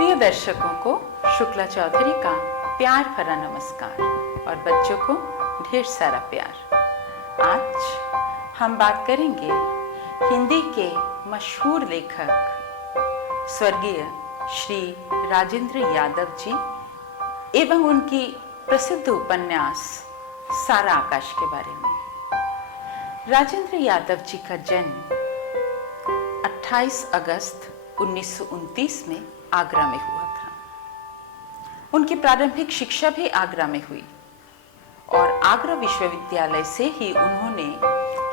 प्रिय दर्शकों को शुक्ला चौधरी का प्यार भरा नमस्कार और बच्चों को ढेर सारा प्यार। आज हम बात करेंगे हिंदी के मशहूर लेखक स्वर्गीय श्री राजेंद्र यादव जी एवं उनकी प्रसिद्ध उपन्यास सारा आकाश के बारे में। राजेंद्र यादव जी का जन्म 28 अगस्त 1929 में आगरा में हुआ था। उनकी प्रारंभिक शिक्षा भी आगरा में हुई और आगरा विश्वविद्यालय से ही उन्होंने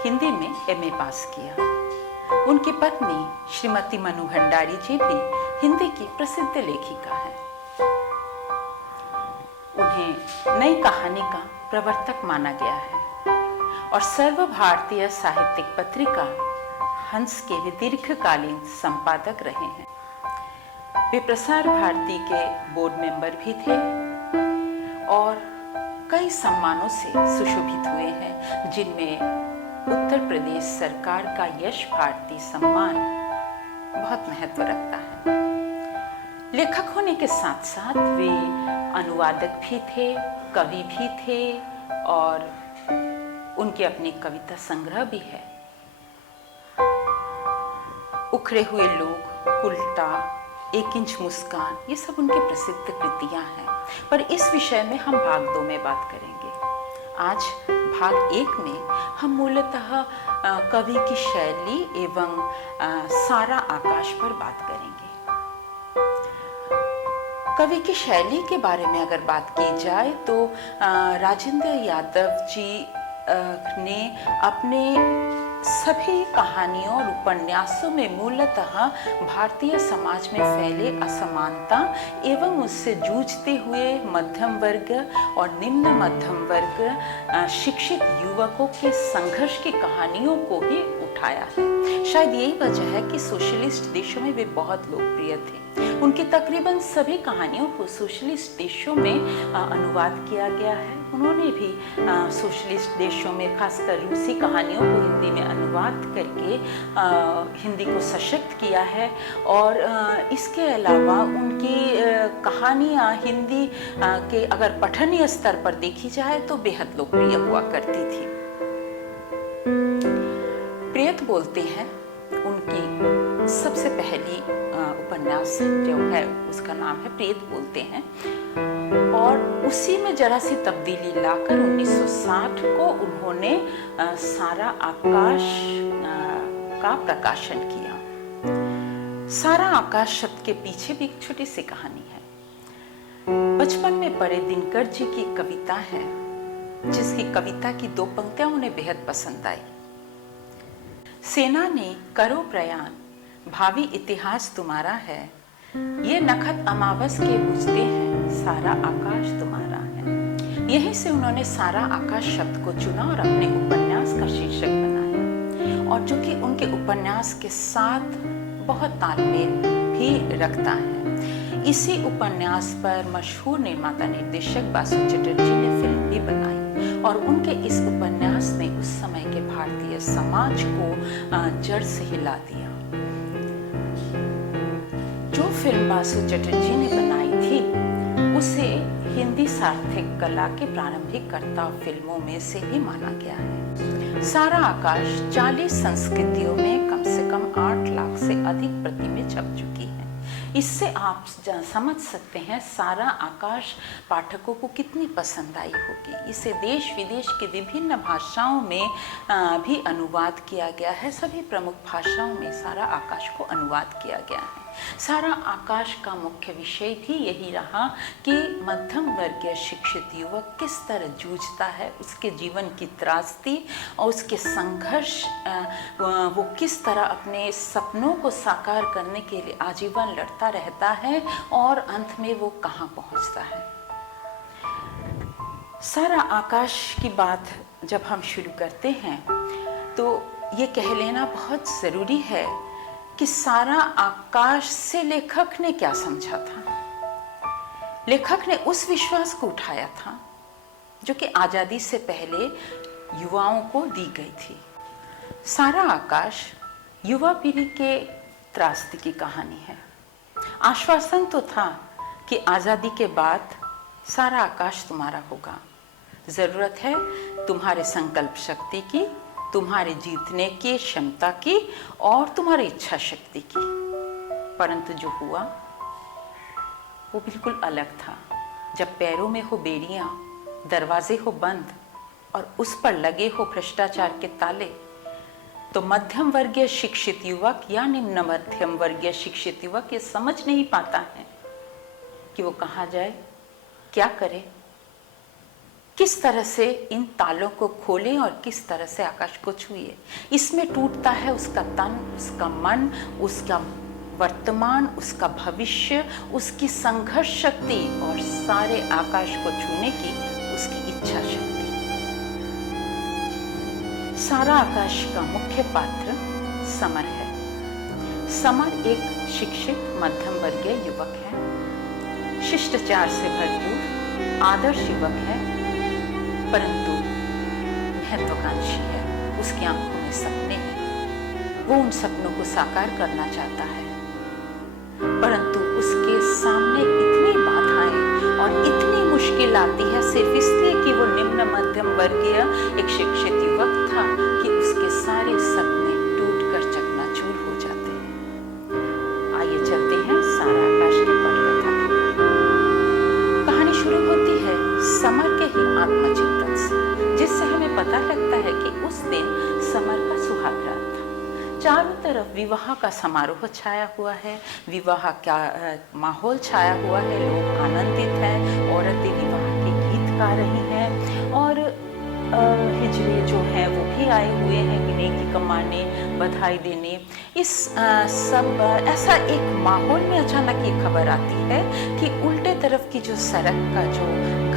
हिंदी में एमए पास किया। उनकी पत्नी श्रीमती मनु भंडारी जी भी हिंदी की प्रसिद्ध लेखिका हैं। उन्हें नई कहानी का प्रवर्तक माना गया है और सर्व भारतीय साहित्यिक पत्रिका हंस के वे दीर्घकालीन संपादक रहे हैं। वे प्रसार भारती के बोर्ड मेंबर भी थे और कई सम्मानों से सुशोभित हुए हैं, जिनमें उत्तर प्रदेश सरकार का यश भारती सम्मान बहुत महत्व रखता है। लेखक होने के साथ साथ वे अनुवादक भी थे, कवि भी थे और उनके अपनी कविता संग्रह भी है। उखड़े हुए लोग, उल्टा, एक इंच मुस्कान, ये सब उनकी प्रसिद्ध कृतियां हैं। पर इस विषय में हम भाग 2 में बात करेंगे। आज भाग 1 में हम मूलतः कवि की शैली एवं सारा आकाश पर बात करेंगे। कवि की शैली के बारे में अगर बात की जाए तो राजेंद्र यादव जी ने अपने सभी कहानियों और उपन्यासों में मूलतः भारतीय समाज में फैले असमानता एवं उससे जूझते हुए मध्यम वर्ग और निम्न मध्यम वर्ग शिक्षित युवकों के संघर्ष की कहानियों को ही उठाया है। शायद यही वजह है कि सोशलिस्ट देशों में वे बहुत लोकप्रिय थे। उनकी तकरीबन सभी कहानियों को सोशलिस्ट देशों में अनुवाद किया गया है। उन्होंने भी सोशलिस्ट देशों में खासकर रूसी कहानियों को हिंदी में अनुवाद करके हिंदी को सशक्त किया है और इसके अलावा उनकी कहानियाँ हिंदी के अगर पठनीय स्तर पर देखी जाए तो बेहद लोकप्रिय हुआ करती थी। प्रियत बोलते हैं उनकी सबसे पहली उपन्यास जो है उसका नाम है प्रियत बोलते हैं और उसी में जरा सी तब्दीली लाकर 1960 को उन्होंने सारा आकाश का प्रकाशन किया। सारा आकाश शब्द के पीछे भी एक छोटी सी कहानी है। बचपन में पढ़े दिनकर जी की कविता है, जिसकी कविता की 2 पंक्तियां उन्हें बेहद पसंद आई। सेना ने करो प्रयाण, भावी इतिहास तुम्हारा है, ये नखत अमावस के बुझते हैं, सारा आकाश तुम्हारा है। यहीं से उन्होंने सारा आकाश शब्द को चुना और अपने उपन्यास का शीर्षक बनाया और जो कि उनके उपन्यास के साथ बहुत तालमेल भी रखता है। इसी उपन्यास पर मशहूर निर्माता निर्देशक बासु चटर्जी ने फिल्म भी बनाई और उनके इस उपन्यास ने उस समय के भारतीय समाज को जड़ से हिला दिया। जो फिल्म बासु चटर्जी ने बनाई थी उसे हिंदी सार्थक कला के प्रारंभिक कर्ता फिल्मों में से भी माना गया है। सारा आकाश 40 संस्कृतियों में कम से कम 8 लाख से अधिक प्रति में छप चुकी है। इससे आप समझ सकते हैं सारा आकाश पाठकों को कितनी पसंद आई होगी। इसे देश विदेश की विभिन्न भाषाओं में भी अनुवाद किया गया है। सभी प्रमुख भाषाओं में सारा आकाश को अनुवाद किया गया है। सारा आकाश का मुख्य विषय भी यही रहा कि मध्यम वर्गीय शिक्षित युवक किस तरह जूझता है, उसके जीवन की त्रासदी और उसके संघर्ष, वो किस तरह अपने सपनों को साकार करने के लिए आजीवन लड़ता रहता है और अंत में वो कहाँ पहुँचता है। सारा आकाश की बात जब हम शुरू करते हैं तो ये कह लेना बहुत ज़रूरी है कि सारा आकाश से लेखक ने क्या समझा था। लेखक ने उस विश्वास को उठाया था जो कि आज़ादी से पहले युवाओं को दी गई थी। सारा आकाश युवा पीढ़ी के त्रासदी की कहानी है। आश्वासन तो था कि आज़ादी के बाद सारा आकाश तुम्हारा होगा। ज़रूरत है तुम्हारे संकल्प शक्ति की, तुम्हारे जीतने की क्षमता की और तुम्हारी इच्छा शक्ति की। परंतु जो हुआ वो बिल्कुल अलग था। जब पैरों में हो बेड़ियां, दरवाजे हो बंद और उस पर लगे हो भ्रष्टाचार के ताले, तो मध्यम वर्गीय शिक्षित युवक या निम्न मध्यम वर्गीय शिक्षित युवक ये समझ नहीं पाता है कि वो कहाँ जाए, क्या करे, किस तरह से इन तालों को खोले और किस तरह से आकाश को छुए। इसमें टूटता है उसका तन, उसका मन, उसका वर्तमान, उसका भविष्य, उसकी संघर्ष शक्ति और सारे आकाश को छूने की उसकी इच्छा शक्ति। सारा आकाश का मुख्य पात्र समर है। समर एक शिक्षित मध्यम वर्गीय युवक है, शिष्टाचार से भरपूर आदर्श युवक है, परंतु महत्वाकांक्षी है। उसकी आंखों में सपने हैं, वो उन सपनों को साकार करना चाहता है, परंतु उसके सामने इतनी बाधाएं और इतनी मुश्किल आती है सिर्फ इसलिए कि वो निम्न मध्यम वर्गीय एक शिक्षित युवक था कि उसके सारे सपने टूटकर चकनाचूर हो जाते हैं। आइए चलते हैं सारा आकाश के पटकथा की। कहानी शुरू होती है समर के ही आत्मचिंतन से, जिससे हमें पता लगता है कि उस दिन समर का सुहाग रात था। चारों तरफ विवाह का समारोह छाया हुआ है, विवाह का माहौल छाया हुआ है, लोग आनंदित हैं, औरतें विवाह के गीत गा रही हैं और हिजड़े जो हैं वो भी आए हुए हैं गिनेगी कमाने, बधाई देने। इस सब ऐसा एक माहौल में अचानक ये खबर आती है कि उल्टे तरफ की जो सड़क का जो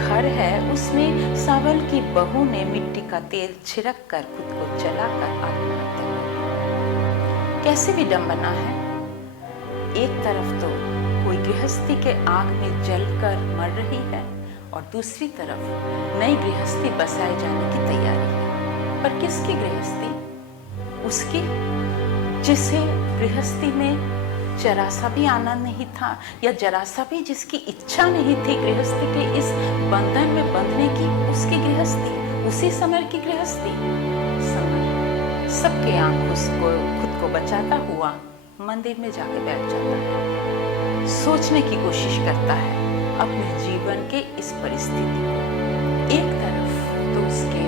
घर है उसमें सावल की बहू ने मिट्टी का तेल छिड़क कर खुद को जलाकर आत्महत्या कर ली। कैसी विडंबना है। एक तरफ तो कोई गृहस्थी के आग में जलकर मर रही है और दूसरी तरफ नई गृहस्थी बसाए जाने की तैयारी है। पर किसकी गृहस्थी? उसकी जिसे गृहस्थी में जरा सा भी आनंद नहीं था, या जरा सा भी जिसकी इच्छा नहीं थी गृहस्थी के इस बंधन में बंधने की, उसकी गृहस्थी, उसी समय की गृहस्थी। समय सबके आंख उसको खुद को बचाता हुआ मंदिर में जाके बैठ जाता है, सोचने की कोशिश करता है अपने जीवन के इस परिस्थिति को। एक तरफ तो उसके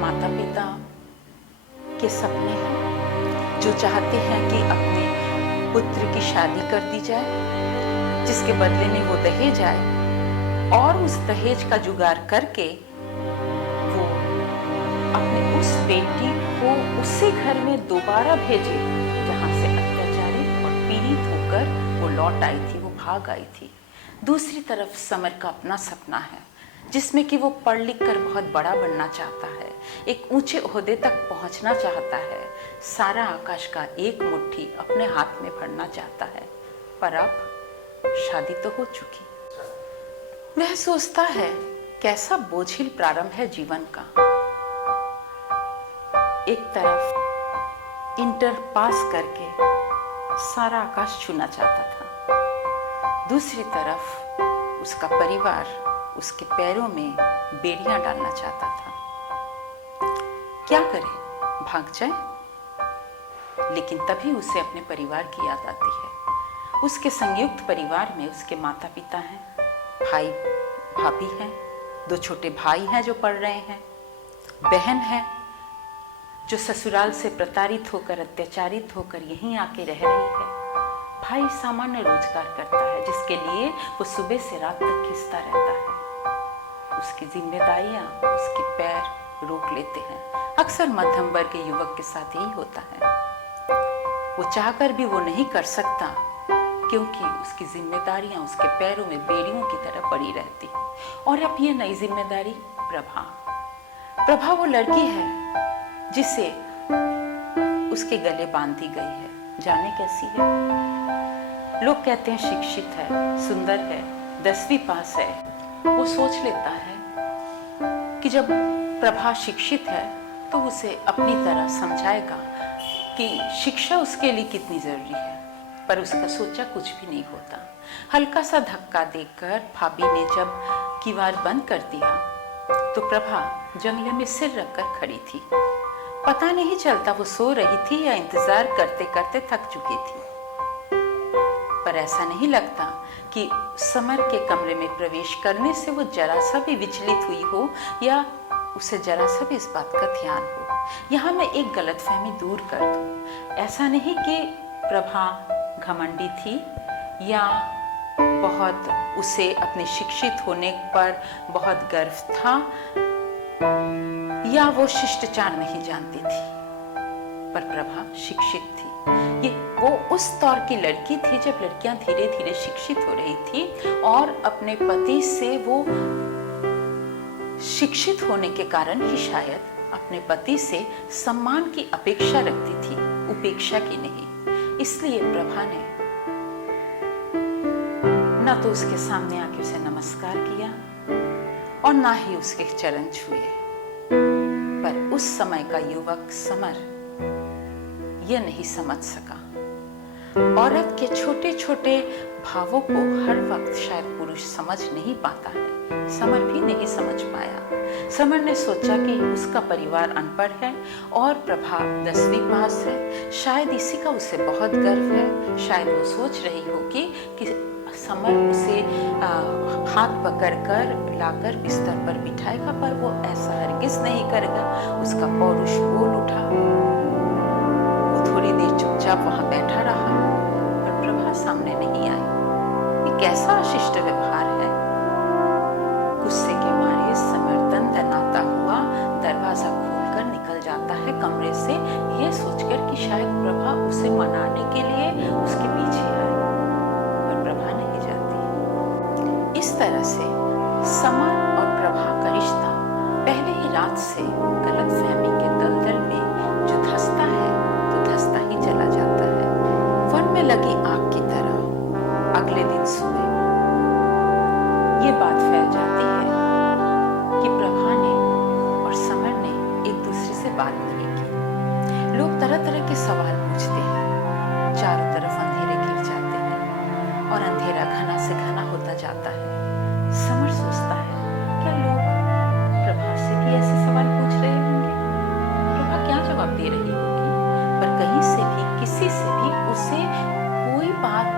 माता पिता के सपने हैं जो चाहते हैं कि अपने पुत्र की शादी कर दी जाए, जिसके बदले में वो दहेज आए और उस दहेज का जुगाड़ करके वो अपने उस बेटी को उसी घर में दोबारा भेजे जहां से अत्याचारित और पीड़ित होकर वो लौट आई थी, वो भाग आई थी। दूसरी तरफ समर का अपना सपना है जिसमें कि वो पढ़ लिख कर बहुत बड़ा बनना चाहता है, एक ऊंचे ओहदे तक पहुंचना चाहता है, सारा आकाश का एक मुट्ठी अपने हाथ में भरना चाहता है। पर अब शादी तो हो चुकी। वह सोचता है कैसा बोझिल प्रारंभ है जीवन का। एक तरफ इंटर पास करके सारा आकाश छूना चाहता था, दूसरी तरफ उसका परिवार उसके पैरों में बेड़ियां डालना चाहता था। क्या करे, भाग जाए? लेकिन तभी उसे अपने परिवार की याद आती है। उसके संयुक्त परिवार में उसके माता पिता हैं, भाई भाभी हैं, 2 छोटे भाई हैं जो पढ़ रहे हैं, बहन है जो ससुराल से प्रताड़ित होकर अत्याचारित होकर यहीं आके रह रही है, भाई सामान्य रोजगार करता है जिसके लिए वो सुबह से रात तक खिसता रहता है। उसकी जिम्मेदारियां उसके पैर रोक लेते हैं। अक्सर मध्यम वर्ग के युवक के साथ यही होता है। वो चाहकर भी वो नहीं कर सकता क्योंकि उसकी जिम्मेदारियां उसके पैरों में बेड़ियों की तरह पड़ी रहती। और अब ये नई जिम्मेदारी प्रभा वो लड़की है जिसे उसके गले बांध दी गई है। जाने कैसी है? लोग कहते हैं शिक्षित है, सुंदर है, 10वीं पास है। वो सोच लेता है कि जब प्रभा शिक्षित है तो उसे अपनी तरह समझाएगा कि शिक्षा उसके लिए कितनी जरूरी है। पर उसका सोचा कुछ भी नहीं होता। हल्का सा धक्का देकर भाभी ने जब किवाड़ बंद कर दिया तो प्रभा जंगले में सिर रखकर खड़ी थी। पता नहीं चलता वो सो रही थी या इंतजार करते करते थक चुकी थी। पर ऐसा नहीं लगता कि समर के कमरे में प्रवेश करने से वो जरा सा भी विचलित हुई हो या उसे जरा सा भी इस बात का ध्यान हो। यहाँ मैं एक गलतफहमी दूर कर दूं। ऐसा नहीं कि प्रभा घमंडी थी या बहुत उसे अपने शिक्षित होने पर बहुत गर्व था या वो शिष्टाचार नहीं जानती थी, पर प्रभा शिक्षित थी। ये वो उस दौर की लड़की थी जब लड़कियां धीरे धीरे शिक्षित हो रही थी और अपने पति से वो शिक्षित होने के कारण ही शायद अपने पति से सम्मान की अपेक्षा रखती थी, उपेक्षा की नहीं। इसलिए प्रभा ने न तो उसके सामने आके उसे नमस्कार किया और ना ही उसके चरण छुए। पर उस समय का युवक समर यह नहीं समझ सका। औरत के छोटे छोटे भावों को हर वक्त शायद पुरुष समझ नहीं पाता है। समर भी नहीं समझ पाया। समर ने सोचा कि उसका परिवार अनपढ़ है और प्रभा 10वीं पास है, शायद इसी का उसे बहुत गर्व है। शायद वो सोच रही होगी कि समर उसे हाथ पकड़कर लाकर बिस्तर पर बिठाएगा, पर वो ऐसा हरगिज नहीं करेगा। उसका पौरुष बोल उठा। वो थोड़ी देर चुपचाप वहां बैठा रहा, पर प्रभा सामने नहीं आई। ये कैसा अशिष्ट व्यवहार है। गुस्से के मारे समर दंदनाता हुआ दरवाजा खोलकर निकल जाता है कमरे से, ये सोचकर कि शायद प्रभा उसे मनाने के लिए उसके पीछे आए, पर प्रभा नहीं जाती। इस तरह से समर और प्रभा का रिश्ता पहले ही रात से गलतफहमी के दलदल में जो धंसता है तो धंसता ही चला जाता है। वन में लगी आग की तरह अगले दिन सुबह ये बात फैल जाती है कि प्रभा ने और समर ने एक दूसरे से बात नहीं की। लोग तरह तरह के सवाल पूछते हैं। चारों तरफ अंधेरे घिर जाते हैं और अंधेरा घना से घना होता जाता है। समर सोचता है, क्या लोग प्रभा से भी ऐसे सवाल पूछ रहे होंगे? प्रभा क्या जवाब दे रही होगी? पर कहीं से भी, किसी से भी उसे कोई बात,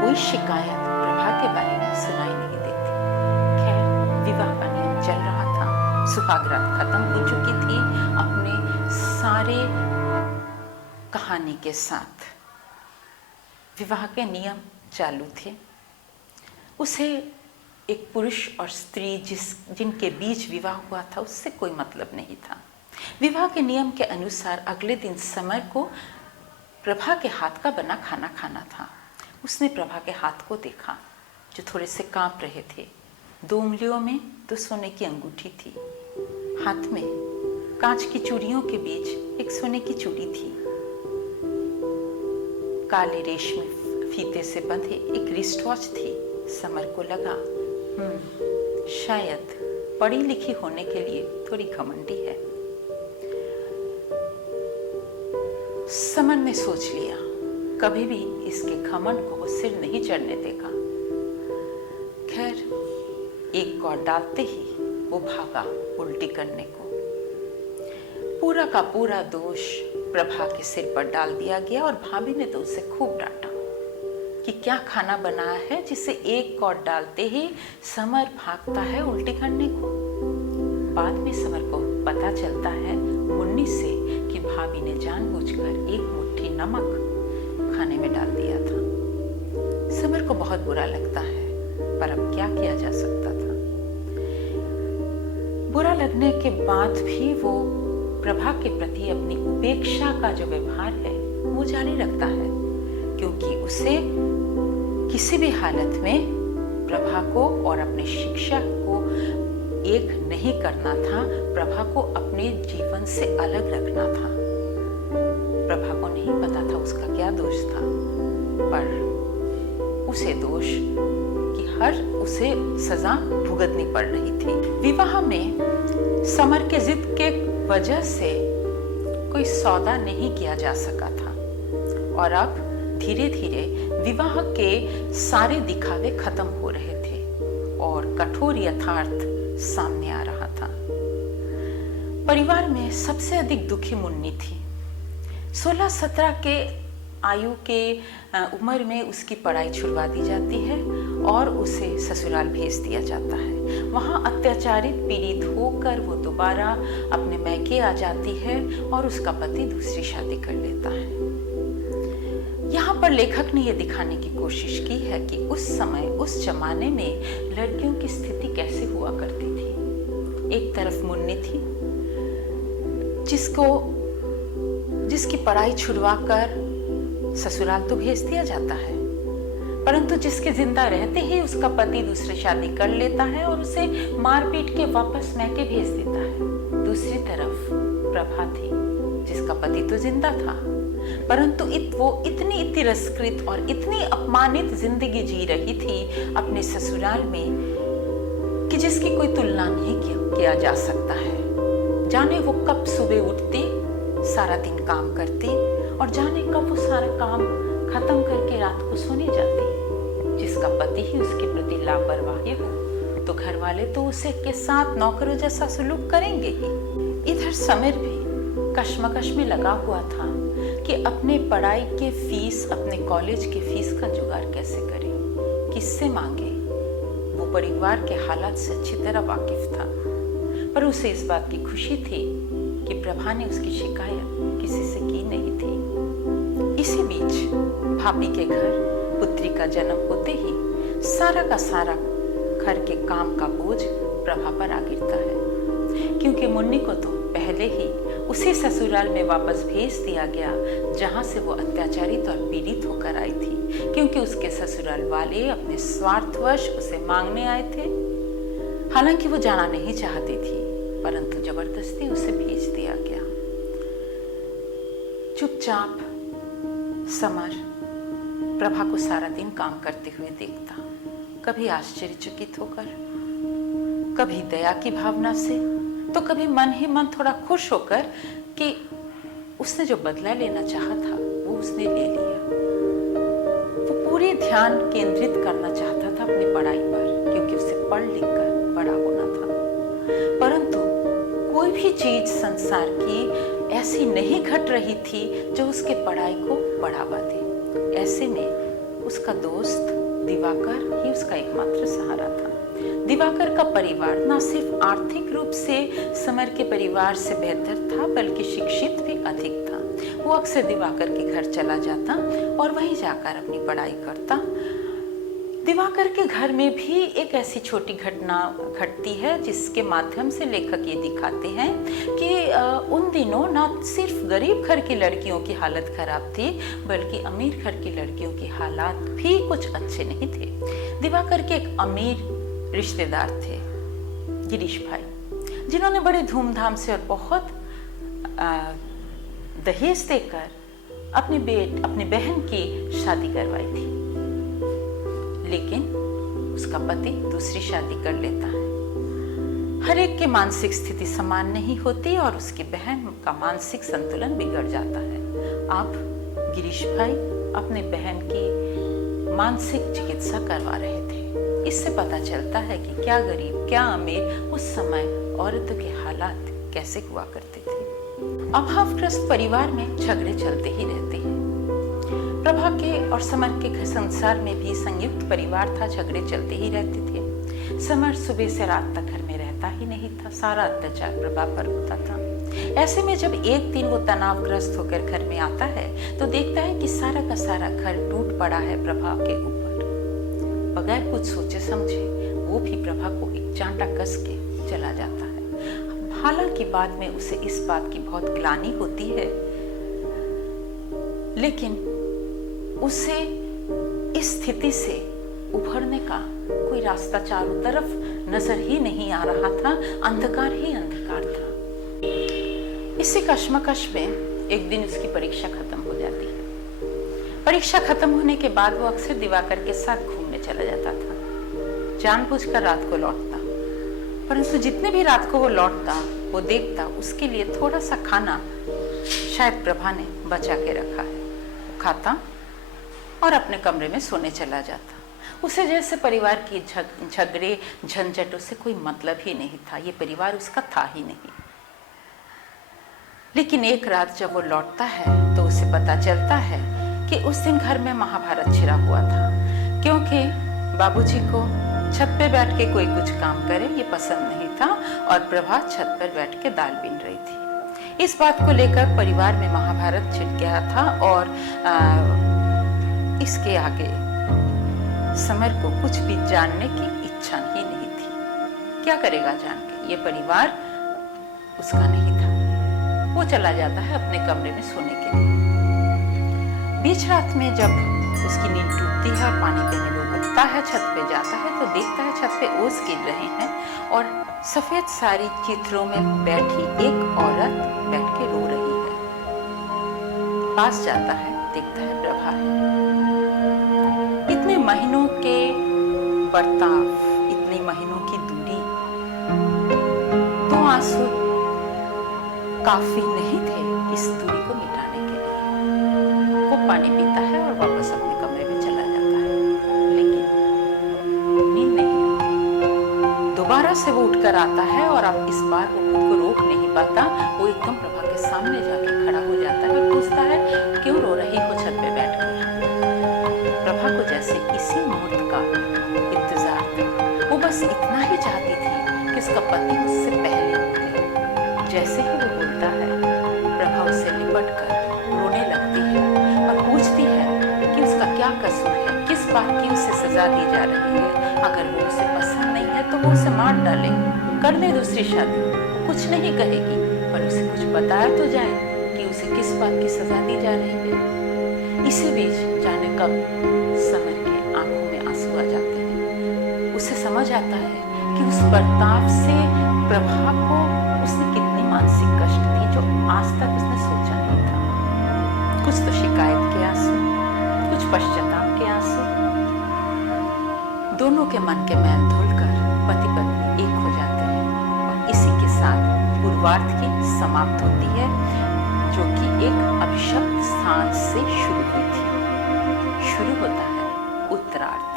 कोई शिकायत प्रभा के बारे में सुनाई नहीं देती। खैर, विवाह का नियम चल रहा था। सुहागरात खत्म हो चुकी थी अपने सारे कहानी के साथ। विवाह के नियम चालू थे। उसे एक पुरुष और स्त्री जिनके बीच विवाह हुआ था उससे कोई मतलब नहीं था। विवाह के नियम के अनुसार अगले दिन समर को प्रभा के हाथ का बना खाना खाना था। उसने प्रभा के हाथ को देखा जो थोड़े से कांप रहे थे। 2 उंगलियों में तो सोने की अंगूठी थी, हाथ में कांच की चूड़ियों के बीच एक सोने की चूड़ी थी। काले रेशमी फीते से बंधे एक रिस्ट वॉच थी। समर को लगा शायद पढ़ी लिखी होने के लिए थोड़ी घमंडी है। समर ने सोच लिया कभी भी इसके घमंड को वो सिर नहीं चढ़ने देगा। खैर, एक कौर डालते ही वो भागा उल्टी करने को। पूरा का पूरा दोष प्रभा के सिर पर डाल दिया गया और भाभी ने तो उसे खूब डांटा कि क्या खाना बनाया है जिसे एक कौर डालते ही समर भागता है उल्टी करने को। बाद में समर को पता चलता है मुन्नी से कि भाभी ने जानबूझकर एक मुट्ठी नमक खाने में डाल दिया था। समर को बहुत बुरा लगता है, पर अब क्या किया जा सकता था। बुरा लगने के बाद भी वो प्रभा के प्रति अपनी उपेक्षा का जो व्यवहार है वो जारी रखता है, क्योंकि उसे किसी भी हालत में प्रभा को और अपने शिक्षा को एक नहीं करना था। प्रभा को अपने जीवन से अलग रखना था। प्रभा को नहीं पता था उसका क्या दोष था, पर उसे दोष की हर उसे सजा भुगतनी पड़ रही थी। विवाह में समर के जिद के वजह से कोई सौदा नहीं किया जा सका था और अब धीरे धीरे विवाह के सारे दिखावे खत्म हो रहे थे और कठोर यथार्थ सामने आ रहा था। परिवार में सबसे अधिक दुखी मुन्नी थी। 16-17 के आयु के उम्र में उसकी पढ़ाई छुड़वा दी जाती है और उसे ससुराल भेज दिया जाता है। वहाँ अत्याचारित पीड़ित होकर वो दोबारा अपने मैके आ जाती है और उसका पति दूसरी शादी कर लेता है। यहाँ पर लेखक ने यह दिखाने की कोशिश की है कि उस समय उस जमाने में लड़कियों की स्थिति कैसे हुआ करती थी। एक तरफ मुन्नी थी जिसकी पढ़ाई छुड़वाकर ससुराल तो भेज दिया जाता है, परंतु जिसके जिंदा रहते ही उसका पति दूसरी शादी कर लेता है और उसे मार पीट के वापस मैके भेज देता है। दूसरी तरफ प्रभा थी जिसका पति तो जिंदा था, परंतु वो इतनी तिरस्कृत और इतनी अपमानित जिंदगी जी रही थी अपने ससुराल में कि जिसकी कोई तुलना नहीं किया जा सकता है। जाने वो कब सुबह उठती, सारा दिन काम करती और जाने कब वो सारा काम खत्म करके रात को सोने जाती। जिसका पति ही उसके प्रति लापरवाही हो तो घर वाले तो उसे के साथ नौकरों जैसा सलूक करेंगे ही। इधर समीर भी कश्मकश में लगा हुआ था कि अपने पढ़ाई के फीस, अपने कॉलेज के फीस का जुगाड़ कैसे करे, किससे मांगे। वो परिवार के हालात से अच्छी तरह वाकिफ था, पर उसे इस बात की खुशी थी कि प्रभा ने उसकी शिकायत किसी से की नहीं थी। इसी बीच भाभी के घर पुत्री का जन्म होते ही सारा का सारा घर के काम का बोझ प्रभा पर आ गिरता है, क्योंकि मुन्नी को तो पहले ही उसी ससुराल में वापस भेज दिया गया जहां से वो अत्याचारित और पीड़ित होकर आई थी, क्योंकि उसके ससुराल वाले अपने स्वार्थवश उसे मांगने आए थे। हालांकि वो जाना नहीं चाहती थी, परंतु जबरदस्ती उसे भेज दिया गया। चुपचाप समर प्रभा को सारा दिन काम करते हुए देखता, कभी आश्चर्यचकित होकर, कभी दया की भावना से, तो कभी मन ही मन थोड़ा खुश होकर कि उसने जो बदला लेना चाहा था वो उसने ले लिया। वो पूरे ध्यान केंद्रित करना चाहता था अपनी पढ़ाई पर, क्योंकि उसे पढ़ लिख कर बड़ा होना था। परंतु कोई भी चीज संसार की ऐसी नहीं घट रही थी जो उसके पढ़ाई को बढ़ावा दे। ऐसे में उसका दोस्त दिवाकर ही उसका एकमात्र सहारा था। दिवाकर का परिवार न सिर्फ आर्थिक रूप से समर के परिवार से बेहतर था, बल्कि शिक्षित भी अधिक था। वो अक्सर दिवाकर के घर चला जाता और वहीं जाकर अपनी पढ़ाई करता। दिवाकर के घर में भी एक ऐसी छोटी घटना घटती है जिसके माध्यम से लेखक ये दिखाते हैं कि उन दिनों न सिर्फ गरीब घर की लड़कियों की हालत खराब थी, बल्कि अमीर घर की लड़कियों की हालात भी कुछ अच्छे नहीं थे। दिवाकर के एक अमीर रिश्तेदार थे, गिरीश भाई, जिन्होंने बड़े धूमधाम से और बहुत दहेज देकर अपनी बहन की शादी करवाई थी। लेकिन उसका पति दूसरी शादी कर लेता है। हर एक की मानसिक स्थिति समान नहीं होती और उसकी बहन का मानसिक संतुलन बिगड़ जाता है। अब गिरीश भाई अपने बहन की मानसिक चिकित्सा करवा रहे थे। इससे पता चलता है कि क्या गरीब क्या अमीर उस समय औरतों के हालात कैसे हुआ करते थे। अभावग्रस्त परिवार में झगड़े चलते ही रहते हैं। प्रभा के और समर के संसार में भी संयुक्त परिवार था, झगड़े चलते ही रहते थे। समर सुबह से रात तक घर में रहता ही नहीं था, सारा अत्याचार प्रभा पर होता था। ऐसे में जब एक दिन वो तनावग्रस्त होकर घर में आता है तो देखता है कि सारा का सारा घर टूट पड़ा है प्रभा के ऊपर। बगैर कुछ सोचे समझे वो भी प्रभा को एक चांटा कस के चला जाता है। हालांकि बाद में उसे इस बात की बहुत ग्लानि होती है, लेकिन उसे इस स्थिति से उभरने का कोई रास्ता चारों तरफ नजर ही नहीं आ रहा था, अंधकार ही अंधकार था। इसी कश्मकश में एक दिन उसकी परीक्षा खत्म हो जाती है। परीक्षा खत्म होने के बाद वो अक्सर दिवाकर के साथ घूमने चला जाता था, जानबूझकर रात को लौटता। परंतु जितने भी रात को वो लौटता वो देखता उसके लिए थोड़ा सा खाना शायद प्रभा ने बचा के रखा है। वो खाता और अपने कमरे में सोने चला जाता। उसे जैसे परिवार की झगड़े झंझटों से कोई मतलब ही नहीं था, ये परिवार उसका था ही नहीं। लेकिन एक रात जब वो लौटता है तो उसे पता चलता है कि उस दिन घर में महाभारत छिड़ा हुआ था, क्योंकि बाबूजी को छत पे बैठ के कोई कुछ काम करे ये पसंद नहीं था और प्रभा छत पर बैठ के दाल बीन रही थी। इस बात को लेकर परिवार में महाभारत छिड़ गया था और इसके आगे समर को कुछ भी जानने की इच्छा ही नहीं थी। क्या करेगा जान के, ये परिवार उसका नहीं था। वो चला जाता है अपने कमरे में सोने के लिए। बीच रात में जब उसकी नींद टूटती है और पानी पीने वो उठता है, छत पे जाता है तो देखता है छत पे ओस गिर रहे हैं और सफेद साड़ी चित्रों में बैठी एक औरत बैठ के रो रही है। पास जाता है, देखता है प्रभा है। इतने महीनों के बर्ताव, इतने महीनों की दूरी, 2 आंसू काफी नहीं थे इस दूरी को मिटाने के लिए। वो पानी पीता है और वापस अपने कमरे में चला जाता है, लेकिन नींद नहीं आती। दोबारा से वो उठकर आता है और अब इस बार वो खुद को रोक नहीं पाता। वो एकदम प्रभा के सामने जाके खड़ा हो जाता है और पूछता है, क्यों रो रही हो छत पे बैठकर? प्रभा को जैसे इसी मुहूर्त का इंतजार था। वो बस इतना ही चाहती थी कि उसका पति उससे पहले उठे। जैसे ही वो बोलता है, प्रभा उससे लिपट कर रोने लगती है और पूछती है कि उसका क्या कसूर है, किस बात की उसे सजा दी जा रही है। अगर वो उसे पसंद नहीं है तो वो उसे मार डाले, कर ले दूसरी शादी। वो कुछ नहीं कहेगी, पर उसे कुछ बताया तो जाए कि उसे किस बात की सजा दी जा रही है। इसी बीच जाने कब समर के आंखों में आंसू आ जाते हैं। उसे समझ आता है कि उस बर्ताव से प्रभा को उसने कितनी मानसिक कष्ट दी जो आज तक उसने सोचा नहीं था। कुछ तो शिकायत के आंसू, कुछ पश्चाताप के आंसू। दोनों के मन के मैल धुलकर पति पत्नी एक हो जाते हैं और इसी के साथ पूर्वार्ध की समाप्त होती है, जो कि एक अभिशप्त स्थान से शुरू हुई थी। शुरू होता है उत्तरार्ध।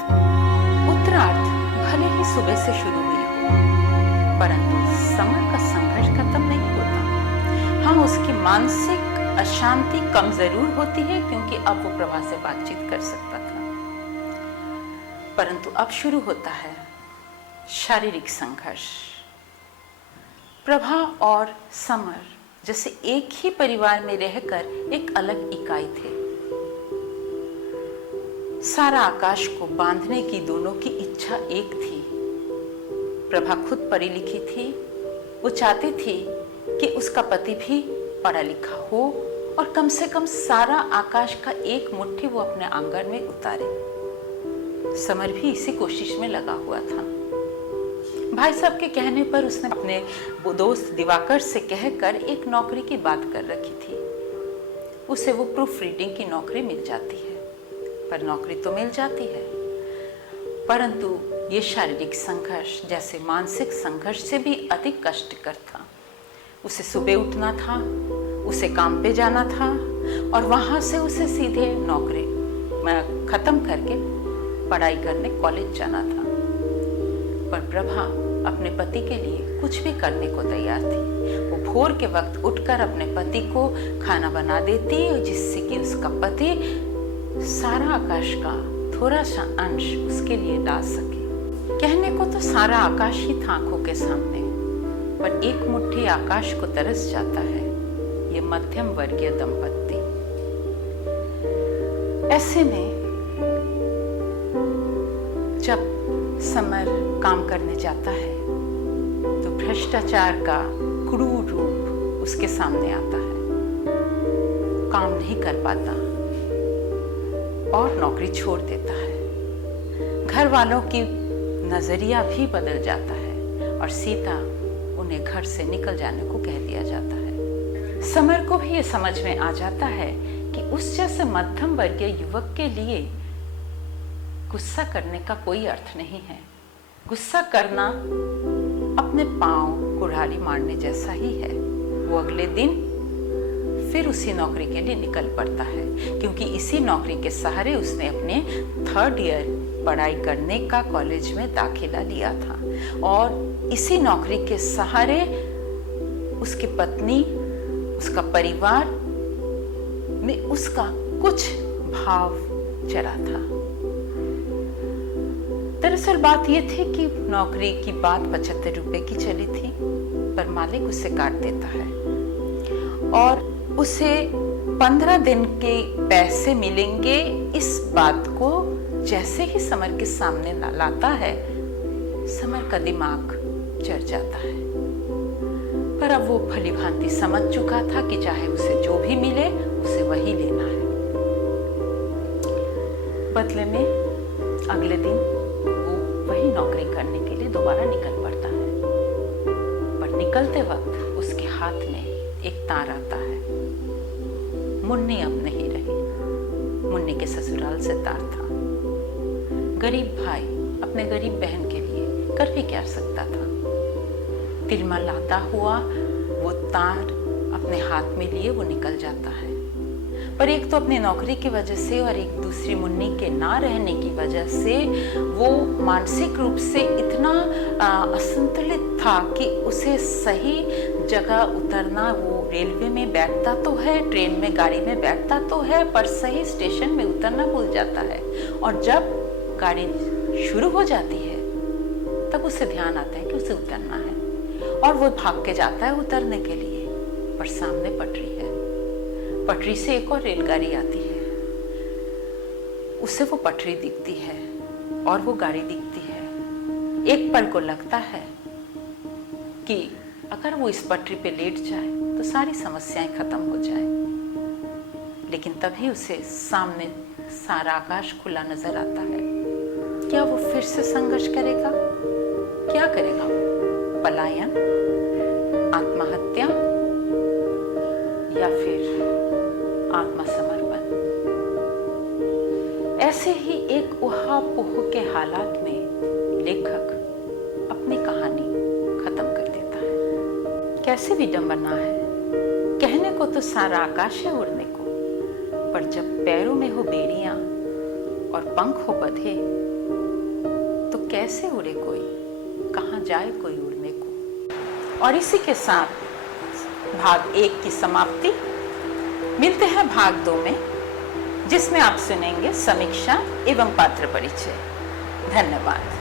उत्तरार्ध भले ही सुबह से शुरू हुई हो, परंतु समर का संघर्ष खत्म नहीं होता। हाँ, उसकी मानसिक अशांति कम जरूर होती है, क्योंकि अब वो प्रभा से बातचीत कर सकता था, परंतु अब शुरू होता है शारीरिक संघर्ष। प्रभा और समर जैसे एक ही परिवार में रहकर एक अलग इकाई थे। सारा आकाश को बांधने की दोनों की इच्छा एक थी। प्रभा खुद पढ़ी लिखी थी। वो चाहती थी कि उसका पति भी पढ़ा लिखा हो और कम से कम सारा आकाश का एक मुट्ठी वो अपने आंगन में उतारे। समर भी इसी कोशिश में लगा हुआ था। भाई साहब के कहने पर उसने अपने दोस्त दिवाकर से कहकर एक नौकरी की बात कर रखी थी। उसे वो प्रूफ रीडिंग की नौकरी मिल जाती है, पर नौकरी तो मिल जाती है, परंतु ये शारीरिक संघर्ष जैसे मानसिक संघर्ष से भी अधिक कष्टकर था। उसे सुबह उठना था, उसे काम पे जाना था और वहां से उसे सीधे नौकरी खत्म करके पढ़ाई करने कॉलेज जाना था। पर प्रभा अपने पति के लिए कुछ भी करने को तैयार थी। वो भोर के वक्त उठकर अपने पति को खाना बना देती, जिससे कि उसका पति सारा आकाश का थोड़ा सा अंश उसके लिए ला सके। कहने को तो सारा आकाश ही था आंखों के सामने, पर एक मुट्ठी आकाश को तरस जाता है ये मध्यम वर्गीय दंपत्ति। ऐसे में जब समर काम करने जाता है तो भ्रष्टाचार का क्रूर रूप उसके सामने आता है। काम नहीं कर पाता और नौकरी छोड़ देता है। घर वालों की नजरिया भी बदल जाता है और सीधा उन्हें घर से निकल जाने को कह दिया जाता है। समर को भी ये समझ में आ जाता है कि उस जैसे मध्यम वर्गीय युवक के लिए गुस्सा करने का कोई अर्थ नहीं है। गुस्सा करना अपने पांव कुल्हाड़ी मारने जैसा ही है। वो अगले दिन फिर उसी नौकरी के लिए निकल पड़ता है, क्योंकि इसी नौकरी के सहारे उसने अपने 3rd ईयर पढ़ाई करने का कॉलेज में दाखिला लिया था। और इसी नौकरी के सहारे उसकी पत्नी, उसका परिवार में उसका कुछ भाव जरा था। दरअसल बात यह थी कि नौकरी की बात 75 रुपए की चली थी, पर मालिक उसे काट देता है और उसे 15 दिन के पैसे मिलेंगे, इस बात को जैसे ही समर के सामने लाता है, समर का दिमाग चढ़ जाता है। पर अब वो भली भांति समझ चुका था कि चाहे उसे जो भी मिले उसे वही लेना है। बदले में अगले दिन वो वही नौकरी करने के लिए दोबारा निकल पड़ता है। पर निकलते वक्त उसके हाथ में एक तार आता है। मुन्नी अब नहीं रही। मुन्नी के ससुराल से तार था। गरीब भाई अपने गरीब बहन के लिए कर भी क्या सकता था। तिलमिलाता हुआ वो तार अपने हाथ में लिए वो निकल जाता है। पर एक तो अपनी नौकरी की वजह से और एक दूसरी मुन्नी के ना रहने की वजह से वो मानसिक रूप से इतना असंतुलित था कि उसे सही जगह उतरना, वो रेलवे में बैठता तो है, ट्रेन में, गाड़ी में बैठता तो है, पर सही स्टेशन में उतरना भूल जाता है। और जब गाड़ी शुरू हो जाती है तब उसे ध्यान आता है कि उसे उतरना है और वो भाग के जाता है उतरने के लिए। पर सामने पटरी है, पटरी से एक और रेलगाड़ी आती है। उसे वो पटरी दिखती है और वो गाड़ी दिखती है। एक पल को लगता है कि अगर वो इस पटरी पे लेट जाए तो सारी समस्याएं खत्म हो जाए। लेकिन तभी उसे सामने सारा आकाश खुला नजर आता है। क्या वो फिर से संघर्ष करेगा? क्या करेगा वो? पलायन, आत्महत्या या फिर आत्मसमर्पण? ऐसे ही एक उहापोह के हालात में लेखक अपनी कहानी खत्म कर देता है। कैसे विडंबना है। कहने को तो सारा आकाश है उड़ने को, पर जब पैरों में हो बेड़ियां और पंख हो बंधे तो कैसे उड़े कोई, कहां जाए कोई उड़ने को। और इसी के साथ भाग 1 की समाप्ति। मिलते हैं भाग 2 में, जिसमें आप सुनेंगे समीक्षा एवं पात्र परिचय। धन्यवाद।